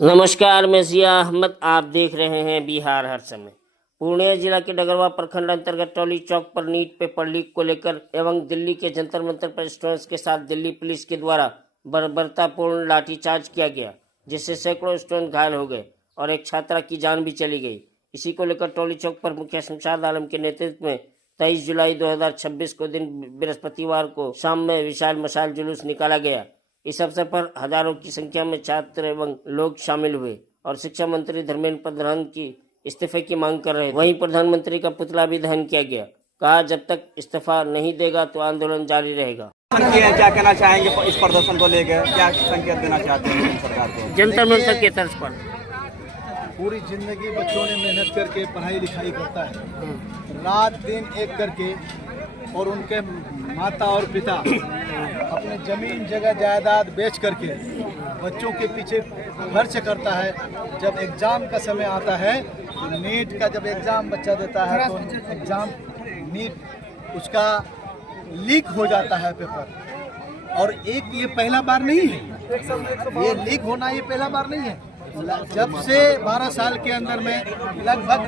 नमस्कार, मैं जिया अहमद। आप देख रहे हैं बिहार हर समय। पूर्णिया जिला के डगरवा प्रखंड अंतर्गत टोली चौक पर नीट पेपर लीक को लेकर एवं दिल्ली के जंतर मंतर पर स्टूडेंट्स के साथ दिल्ली पुलिस के द्वारा बर्बरतापूर्ण लाठीचार्ज किया गया, जिससे सैकड़ों स्टूडेंट घायल हो गए और एक छात्रा की जान भी चली गई। इसी को लेकर टोली चौक पर मुखिया शमशाद आलम के नेतृत्व में 23 जुलाई 2026 को दिन बृहस्पतिवार को शाम में विशाल मशाल जुलूस निकाला गया। इस अवसर पर हजारों की संख्या में छात्र एवं लोग शामिल हुए और शिक्षा मंत्री धर्मेंद्र प्रधान की इस्तीफे की मांग कर रहे थे। वहीं प्रधानमंत्री का पुतला भी दहन किया गया। कहा, जब तक इस्तीफा नहीं देगा तो आंदोलन जारी रहेगा। क्या कहना चाहेंगे इस प्रदर्शन को लेकर? क्या संकेत देना चाहते हैं सरकार को? जंतर मंतर के तर्ज पर पूरी जिंदगी बच्चों ने मेहनत करके पढ़ाई लिखाई करता है, रात दिन एक करके, और उनके माता और पिता अपने जमीन जगह जायदाद बेच करके बच्चों के पीछे खर्च करता है। जब एग्ज़ाम का समय आता है तो नीट का जब एग्ज़ाम बच्चा देता है तो एग्ज़ाम नीट उसका लीक हो जाता है पेपर। और एक ये पहला बार नहीं है, ये लीक होना ये पहला बार नहीं है। जब से 12 साल के अंदर में लगभग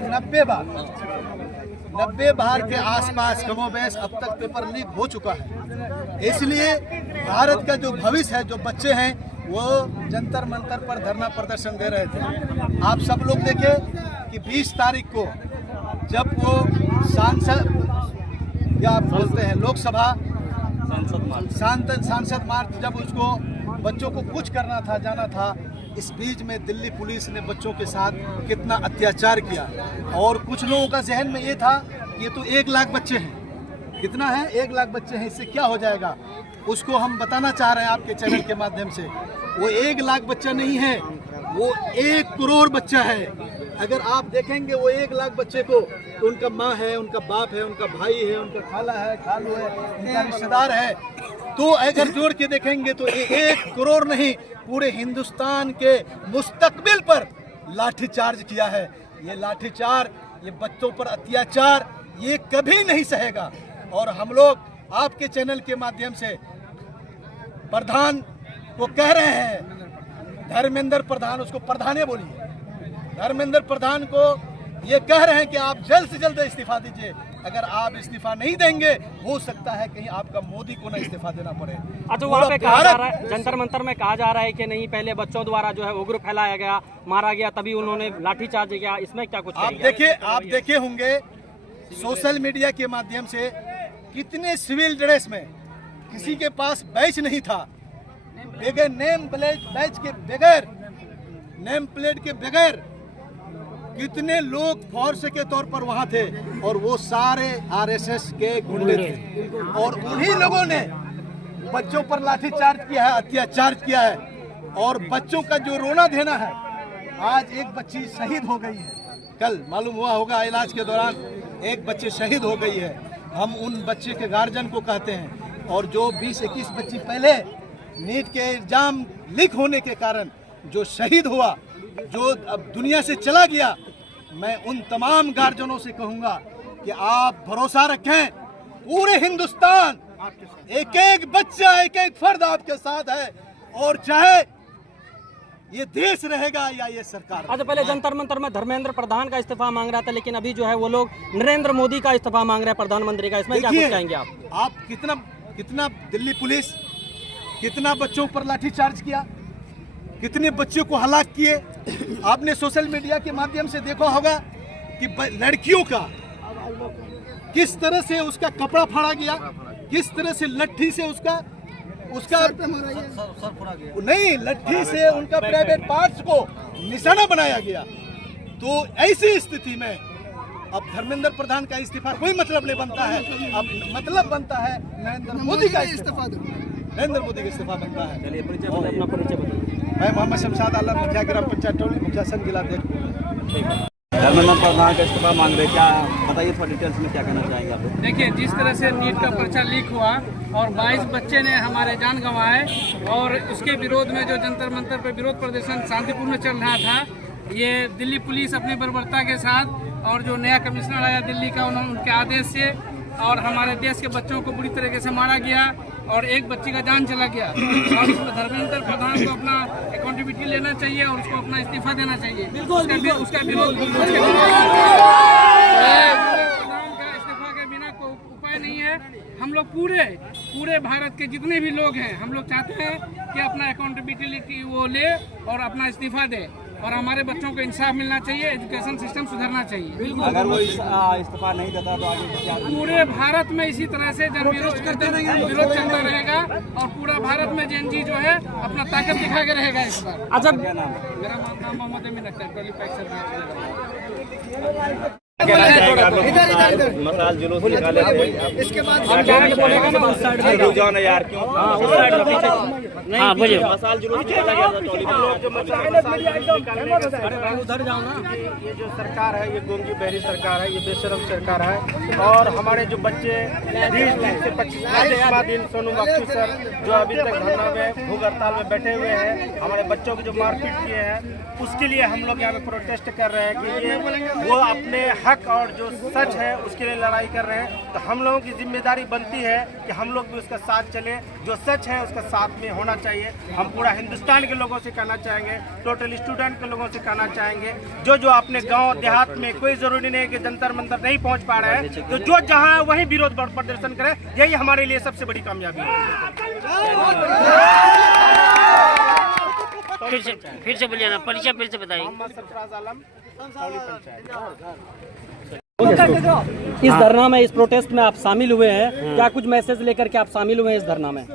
90 बार के आसपास कमोबेश अब तक पेपर लीक हो चुका है। इसलिए भारत का जो भविष्य है, जो बच्चे हैं वो जंतर मंतर पर धरना प्रदर्शन दे रहे थे। आप सब लोग देखें कि 20 तारीख को जब वो सांसद या बोलते हैं लोकसभा सांसद मार्च, जब उसको बच्चों को कुछ करना था, जाना था, इस बीच में दिल्ली पुलिस ने बच्चों के साथ कितना अत्याचार किया। और कुछ लोगों का जहन में ये था कि ये तो 1 लाख बच्चे हैं। कितना है? 1 लाख बच्चे हैं, इससे क्या हो जाएगा? उसको हम बताना चाह रहे हैं आपके चैनल के माध्यम से, वो 1 लाख बच्चा नहीं है, वो 1 करोड़ बच्चा है। अगर आप देखेंगे वो 1 लाख बच्चे को, तो उनका माँ है, उनका बाप है, उनका भाई है, उनका खाला है, खालू है, उनका रिश्तेदार है। तो अगर जोड़ के देखेंगे तो 1 करोड़ नहीं, पूरे हिंदुस्तान के मुस्तकबिल पर लाठीचार्ज किया है। ये लाठीचार्ज, ये बच्चों पर अत्याचार, ये कभी नहीं सहेगा। और हम लोग आपके चैनल के माध्यम से प्रधान को कह रहे हैं, धर्मेंद्र प्रधान, उसको प्रधाने बोलिए, धर्मेंद्र प्रधान को ये कह रहे हैं कि आप जल्द से जल्द इस्तीफा दीजिए। अगर आप इस्तीफा नहीं देंगे, हो सकता है कहीं आपका मोदी को ना इस्तीफा देना पड़े। अच्छा, वहाँ पे कहा जा रहा है, जंतर मंतर में कहा जा रहा है कि नहीं, पहले बच्चों द्वारा जो है उग्र फैलाया गया, मारा गया, तभी उन्होंने लाठीचार्ज किया। इसमें क्या कुछ आप देखे होंगे सोशल मीडिया के माध्यम से कितने सिविल ड्रेस में, किसी के पास बैच नहीं था, बगैर नेम प्लेट, बैच के बगैर, नेम प्लेट के बगैर कितने लोग फोर्स के तौर पर वहां थे, और वो सारे आरएसएस के गुंडे थे। और उन्हीं लोगों ने बच्चों पर लाठीचार्ज किया है, अत्याचार किया है। और बच्चों का जो रोना देना है, आज एक बच्ची शहीद हो गई है, कल मालूम हुआ होगा इलाज के दौरान एक बच्ची शहीद हो गई है। हम उन बच्चे के गार्जियन को कहते हैं, और जो 20-21 बच्ची पहले नीट के एग्जाम लीक होने के कारण जो शहीद हुआ, जो अब दुनिया से चला गया, मैं उन तमाम गार्जियनों से कहूंगा कि आप भरोसा रखें, पूरे हिंदुस्तान, एक एक बच्चा, एक एक फर्द आपके साथ है, और चाहे ये देश रहेगा या ये सरकार। अच्छा, पहले जंतर मंतर में धर्मेंद्र प्रधान का इस्तीफा मांग रहा था, लेकिन अभी जो है वो लोग नरेंद्र मोदी का इस्तीफा मांग रहे हैं, प्रधानमंत्री का। इसमें क्या कुछ कहेंगे आप? कितना दिल्ली पुलिस कितना बच्चों पर लाठीचार्ज किया, कितने बच्चों को हलाक किए। आपने सोशल मीडिया के माध्यम से देखा होगा कि लड़कियों का किस तरह से उसका कपड़ा फाड़ा गया, किस तरह से लट्ठी से उसका नहीं, लट्ठी से उनका प्राइवेट पार्ट्स को निशाना बनाया गया। तो ऐसी स्थिति में अब धर्मेंद्र प्रधान का इस्तीफा कोई मतलब नहीं बनता है। अब मतलब बनता है नरेंद्र मोदी का इस्तीफा, नरेंद्र मोदी का इस्तीफा बनता है। मैं मोहम्मद शमशाद आलम, मुखिया ग्राम पंचायत टोली, मुखिया संघ जिला। धर्मेंद्र प्रधान का इस्तीफा मांग रहे, क्या बताइए थोड़ा डिटेल्स में, क्या कहना चाहेंगे आप? देखिए, जिस तरह से नीट का पर्चा लीक हुआ और 22 बच्चे ने हमारे जान गंवाए, और उसके विरोध में जो जंतर मंतर पर विरोध प्रदर्शन शांतिपूर्ण चल रहा था, ये दिल्ली पुलिस अपनी बर्बरता के साथ, और जो नया कमिश्नर आया दिल्ली का, उनके आदेश से, और हमारे देश के बच्चों को बुरी तरीके से मारा गया, और एक बच्ची का जान चला गया। और इसमें धर्मेंद्र प्रधान को अपना अकाउंटेबिलिटी लेना चाहिए और उसको अपना इस्तीफा देना चाहिए। उसका विरोध इस्तीफा के बिना कोई उपाय नहीं है। हम लोग पूरे भारत के जितने भी लोग हैं, हम लोग चाहते हैं कि अपना अकाउंटेबिलिटी वो ले और अपना इस्तीफा दे, और हमारे बच्चों को इंसाफ मिलना चाहिए, एजुकेशन सिस्टम सुधरना चाहिए। अगर वो इस्तीफा नहीं देता तो आगे क्या? पूरे भारत में इसी तरह से जन विरोध चलता रहेगा और पूरा भारत में जेएनजी जो है अपना ताकत दिखा के रहेगा इस बार। अच्छा, मेरा नाम मोहम्मद अमीन अख्तर, टॉलीपैक्सर। मसाल जुलूस निकाले थे, इसके बाद रुझान है यार, क्यों हाँ बोलिए। मसाल जुलूस निकाला गया था उधर जाओ ना। ये जो सरकार है, ये गूंगी बहरी सरकार है, ये बेशरम सरकार है। और हमारे जो बच्चे 20 दिन से 25वां दिन सोनू बख्शी सर जो अभी तक धरना में भूख हड़ताल में बैठे हुए हैं, हमारे बच्चों की जो मारपीट किए हैं, उसके लिए हम लोग यहाँ पे प्रोटेस्ट कर रहे हैं कि ये वो अपने हक और जो सच है उसके लिए लड़ाई कर रहे हैं। तो हम लोगों की जिम्मेदारी बनती है कि हम लोग भी उसका साथ चलें, जो सच है उसका साथ में होना चाहिए। हम पूरा हिंदुस्तान के लोगों से कहना चाहेंगे, टोटल स्टूडेंट के लोगों से कहना चाहेंगे, जो अपने गांव देहात में, कोई जरूरी नहीं है कि जंतर मंतर नहीं पहुंच पा रहे हैं, तो जो जहां वहीं विरोध प्रदर्शन करें, यही हमारे लिए सबसे बड़ी कामयाबी है। फिर से बोलिए ना, परिचय फिर से बताइए। मोहम्मद सरफराज आलम, सौली पंचायत। इस धरना में, इस प्रोटेस्ट में आप शामिल हुए हैं, क्या कुछ मैसेज लेकर के आप शामिल हुए हैं इस धरना में?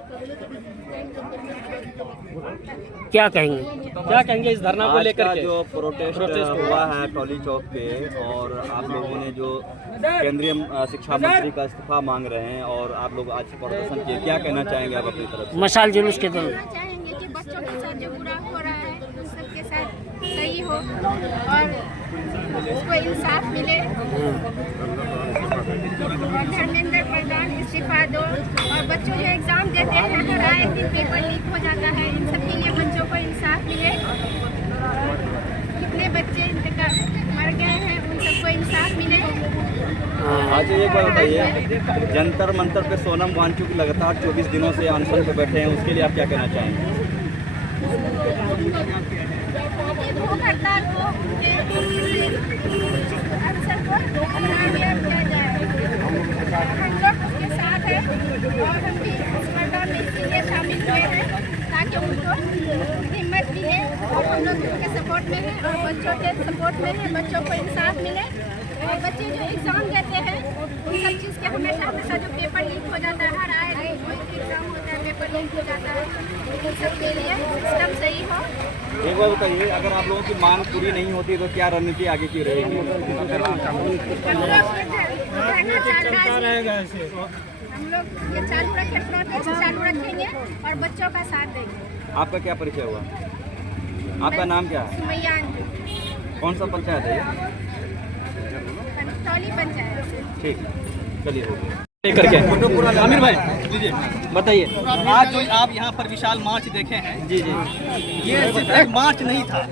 क्या कहेंगे? क्या कहेंगे इस धरना को लेकर के? जो प्रोटेस्ट हुआ है टॉली चौक पे, और आप लोगों ने जो केंद्रीय शिक्षा मंत्री का इस्तीफा मांग रहे हैं और आप लोग आज प्रदर्शन किए, क्या कहना चाहेंगे आप अपनी तरफ से? मसाल जुलूस के दौरान चाहेंगे कि बच्चों के साथ जो बुरा हो रहा है उन सबके साथ सही हो और उसको इंसाफ मिले, और धर्मेंद्र प्रधान इस्तीफा दो, और बच्चों जो एग्जाम देते हैं हर आए दिन पेपर लीक हो जाता है, इन सब के लिए बच्चों को इंसाफ मिले। कितने बच्चे मर गए हैं, उन सबको इंसाफ मिले। अच्छा एक बात बताइए, जंतर मंतर पे सोनम वांगचुक लगातार 24 दिनों से अनशन पे बैठे हैं, उसके लिए आप क्या कहना चाहेंगे? भूख हड़ताल को अवसर को कामयाब किया जाए। हम लोग उसके साथ हैं और हम भी इस मैदान में इसीलिए शामिल हुए हैं ताकि उनको हिम्मत मिले, और हम लोग उनके सपोर्ट में हैं और बच्चों के सपोर्ट में हैं, बच्चों को इंसाफ मिले। और बच्चे जो एग्ज़ाम देते हैं उन सब चीज़ के हमेशा जो पेपर लीक हो जाता है, हर आए दिन कोई एग्ज़ाम होता है पेपर लीक हो जाता है, उन सब के लिए सिस्टम सही हो। एक बार बताइए, अगर आप लोगों की मांग पूरी नहीं होती तो क्या रणनीति आगे की रहेगी? हम लोग ये चालू रखे, प्रोटेस्ट चालू रखेंगे और बच्चों का साथ देंगे। आपका क्या परिचय हुआ? आपका नाम क्या है? सुमैयान, कौन सा पंचायत है ये? टॉली पंचायत। ठीक, चलिए हो गया। लेकर के आमिर भाई लीजिए, बताइए। आज जो आप यहाँ पर विशाल मार्च देखे हैं, जी जी, ये सिर्फ एक मार्च नहीं था,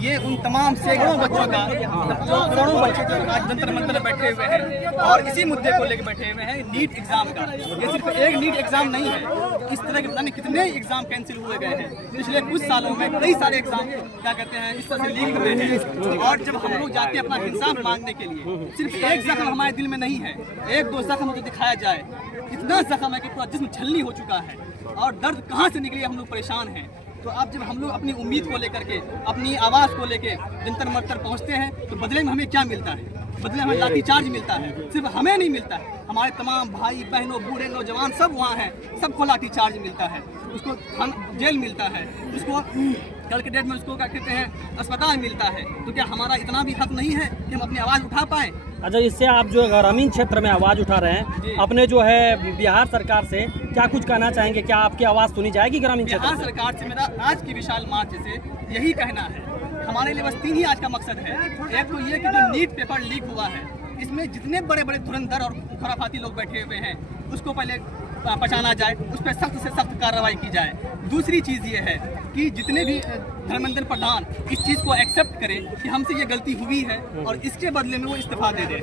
ये उन तमाम सैकड़ों बच्चों का, जो करोड़ों बच्चे जो आज जंतर मंतर में बैठे हुए हैं और इसी मुद्दे को लेकर बैठे हुए हैं, नीट एग्जाम का। ये सिर्फ एक नीट एग्जाम नहीं है, इस तरह के पता नहीं कितने एग्जाम कैंसिल हुए गए हैं पिछले कुछ सालों में। कई सारे एग्जाम क्या कहते हैं इस तरह से लीक हुए हैं, और जब हम लोग जाते हैं अपना इंसाफ मांगने के लिए, सिर्फ एक जख्म हमारे दिल में नहीं है, एक दो जख्म को दिखाया जाए, इतना जख्म है कि पूरा जिस्म छलनी हो चुका है और दर्द कहाँ से निकले हम लोग परेशान हैं। तो अब जब हम लोग अपनी उम्मीद को लेकर के, अपनी आवाज़ को लेके जंतर मंतर पहुँचते हैं, तो बदले में हमें क्या मिलता है? बदले में हमें लाठीचार्ज मिलता है। सिर्फ हमें नहीं मिलता है, हमारे तमाम भाई बहनों, बूढ़े नौजवान सब वहाँ हैं, सबको लाठीचार्ज मिलता है, उसको जेल मिलता है, उसको कल के डेट में उसको क्या कहते हैं अस्पताल मिलता है। तो क्या हमारा इतना भी हक नहीं है कि हम अपनी आवाज़ उठा पाएँ? अच्छा, इससे आप जो ग्रामीण क्षेत्र में आवाज़ उठा रहे हैं, अपने जो है बिहार सरकार से क्या कुछ कहना चाहेंगे? क्या आपकी आवाज़ सुनी जाएगी ग्रामीण क्षेत्र बिहार से? सरकार से मेरा आज की विशाल मार्च से यही कहना है, हमारे लिए बस 3 ही आज का मकसद है। एक तो ये कि जो नीट पेपर लीक हुआ है, इसमें जितने बड़े बड़े धुरंधर और खुराफाती लोग बैठे हुए हैं, उसको पहले पहचाना जाए, उस पर सख्त से सख्त कार्रवाई की जाए। दूसरी चीज़ ये है कि जितने भी धर्मेंद्र प्रधान इस चीज़ को एक्सेप्ट करें कि हमसे ये गलती हुई है और इसके बदले में वो इस्तीफा दे दे।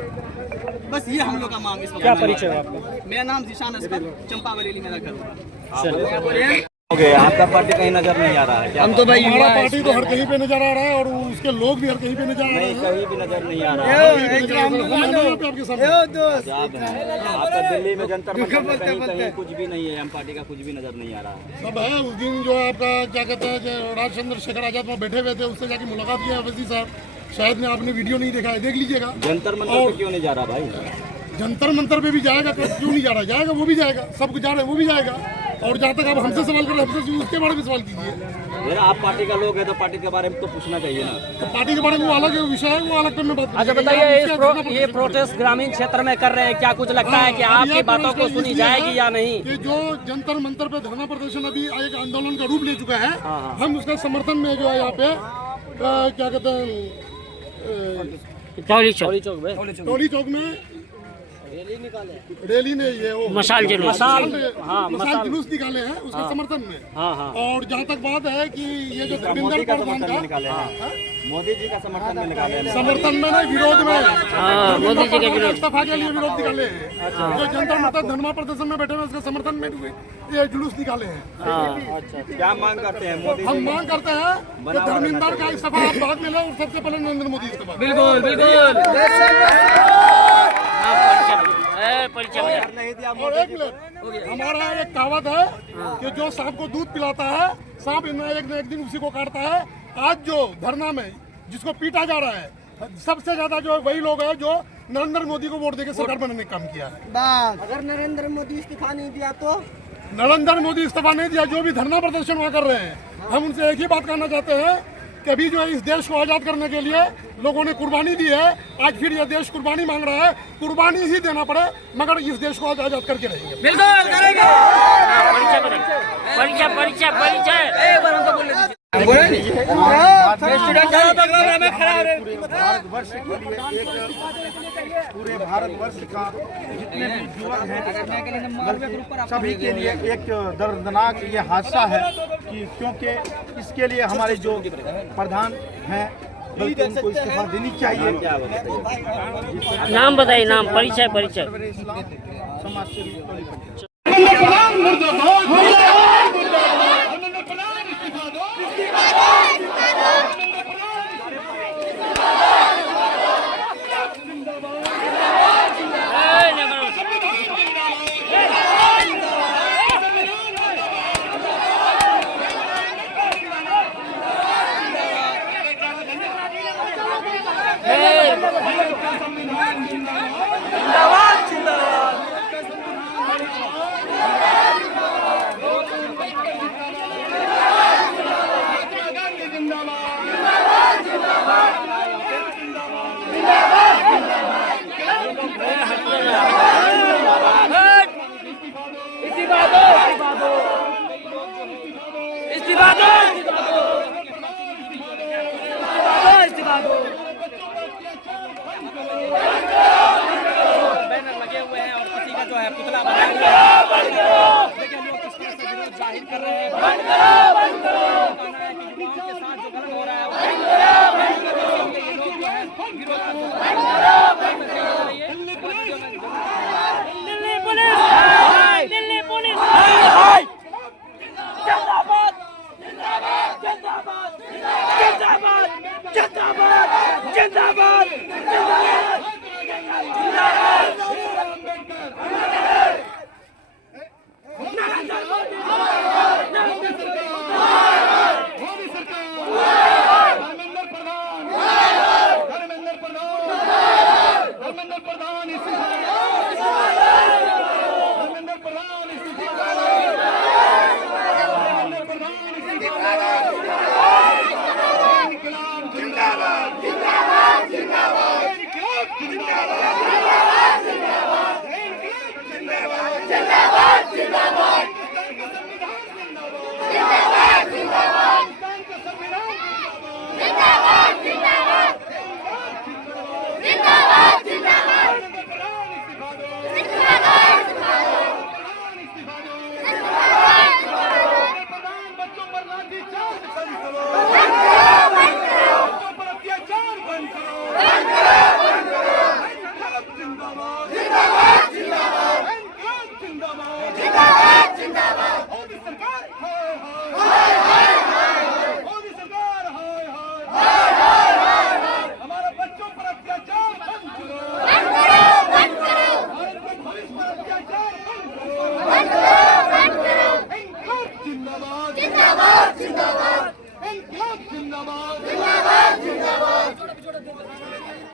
बस ये हम लोग का मांग इस वक्त। क्या परिचय है आपका? मेरा नाम जिशान असफर, चंपा बरेली मेरा घर होगा। चलिए। हो गए, आपका पार्टी कहीं नजर नहीं आ रहा है क्या? हम तो भाई हमारा पार्टी तो हर कहीं पे नजर आ रहा है और उसके लोग भी हर कहीं पे नजर आ रहे नहीं, हैं। कहीं भी नजर नहीं आ रहा है। आपके सामने आजाद है। आपका दिल्ली में जंतर मंतर में कहीं कुछ भी नहीं है, हम पार्टी का कुछ भी नजर नहीं आ रहा है। सब है। उस दिन जो आपका क्या कहते हैं जो राजचंद्र शेखर आजाद वहाँ बैठे हुए थे, उससे जाके मुलाकात किया अवैसी साहब। शायद में आपने वीडियो नहीं देखा है, देख लीजिएगा। जंतर मंतर पे क्यों नहीं जा रहा भाई? जंतर मंतर पे भी जाएगा, क्यों नहीं जा रहा? जाएगा, वो भी जाएगा। सब कुछ जा रहे हैं, वो भी जाएगा। और जहाँ तक आप हमसे सवाल कर रहे हैं, हमसे उसके बारे में सवाल कीजिए। आप पार्टी का लोग है तो पार्टी के बारे में तो पूछना चाहिए ना। तो पार्टी के बारे में वो अलग विषय है, वो अलग में बात। अच्छा बताइए, ये प्रोटेस्ट ग्रामीण क्षेत्र में कर रहे हैं, क्या कुछ लगता है कि आपकी बातों को सुनी जाएगी या नहीं? कि जो जंतर मंतर पे धरना प्रदर्शन अभी एक आंदोलन का रूप ले चुका है, हम उसका समर्थन में जो है यहाँ पे क्या कहते हैं टोली चौक में रैली नहीं है, वो मशाल जुलूस जुलूस निकाले हैं उसके समर्थन में। और जहाँ तक बात है कि ये जो धर्मेंद्र प्रधान का मोदी जी का समर्थन में निकाले हैं। समर्थन में नहीं, विरोध में। मोदी जी के विरोध, इस्तीफा के लिए विरोध निकाले हैं। जो जंतर मंतर धरना प्रदर्शन में बैठे हुए उसके समर्थन में ये जुलूस निकाले हैं। क्या मांग करते हैं मोदी? हम मांग करते हैं कि धर्मेंद्र का इस्तीफा आप बाद में लो और सबसे पहले नरेंद्र मोदी इस्तीफा। बिल्कुल बिल्कुल। और एक मिनट, हमारा एक कहावत है कि जो सांप को दूध पिलाता है, सांप एक न एक दिन उसी को काटता है। आज जो धरना में जिसको पीटा जा रहा है, सबसे ज्यादा जो वही लोग हैं जो नरेंद्र मोदी को वोट देकर सरकार बनाने का काम किया है। अगर नरेंद्र मोदी इस्तीफा नहीं दिया तो? नरेंद्र मोदी इस्तीफा नहीं दिया, जो भी धरना प्रदर्शन वहाँ कर रहे हैं, हम उनसे एक ही बात कहना चाहते हैं कि अभी जो है इस देश को आजाद करने के लिए लोगों ने कुर्बानी दी है। आज फिर यह देश कुर्बानी मांग रहा है, कुर्बानी ही देना पड़े, मगर इस देश को आजाद करके रहेंगे। बिल्कुल करेंगे। पूरे भारतवर्ष का जितने भी युवक हैं सभी के लिए एक दर्दनाक ये हादसा है कि क्योंकि इसके लिए हमारे जो प्रधान हैं बल्कि उनको इस्तीफा देनी चाहिए। नाम बताइए, नाम, परिचय। समाज सेवी